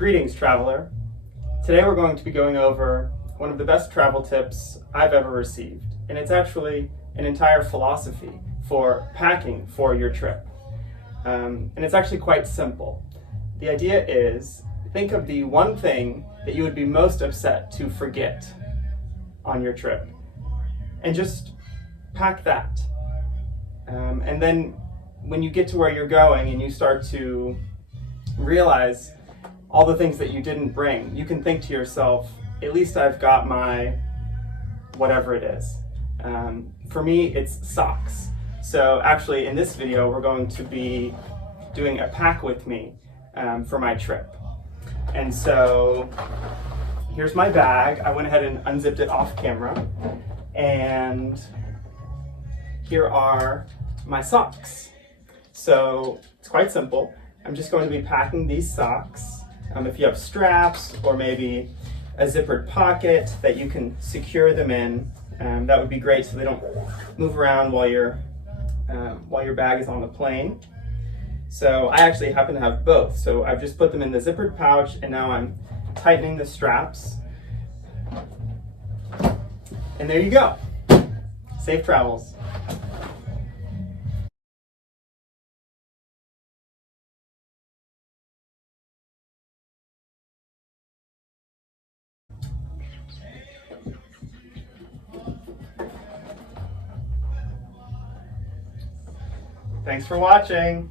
Greetings, traveler. Today we're going to be going over one of the best travel tips I've ever received, and it's actually an entire philosophy for packing for your trip. And it's actually quite simple. The idea is, think of the one thing that you would be most upset to forget on your trip, and just pack that. And then when you get to where you're going and you start to realize all the things that you didn't bring, you can think to yourself, at least I've got my whatever it is. For me, it's socks. So actually in this video, we're going to be doing a pack with me for my trip. And so here's my bag. I went ahead and unzipped it off camera. And here are my socks. So it's quite simple. I'm just going to be packing these socks. If you have straps or maybe a zippered pocket that you can secure them in, that would be great so they don't move around while your bag is on the plane. So I actually happen to have both. So I've just put them in the zippered pouch and now I'm tightening the straps. And there you go. Safe travels. Thanks for watching.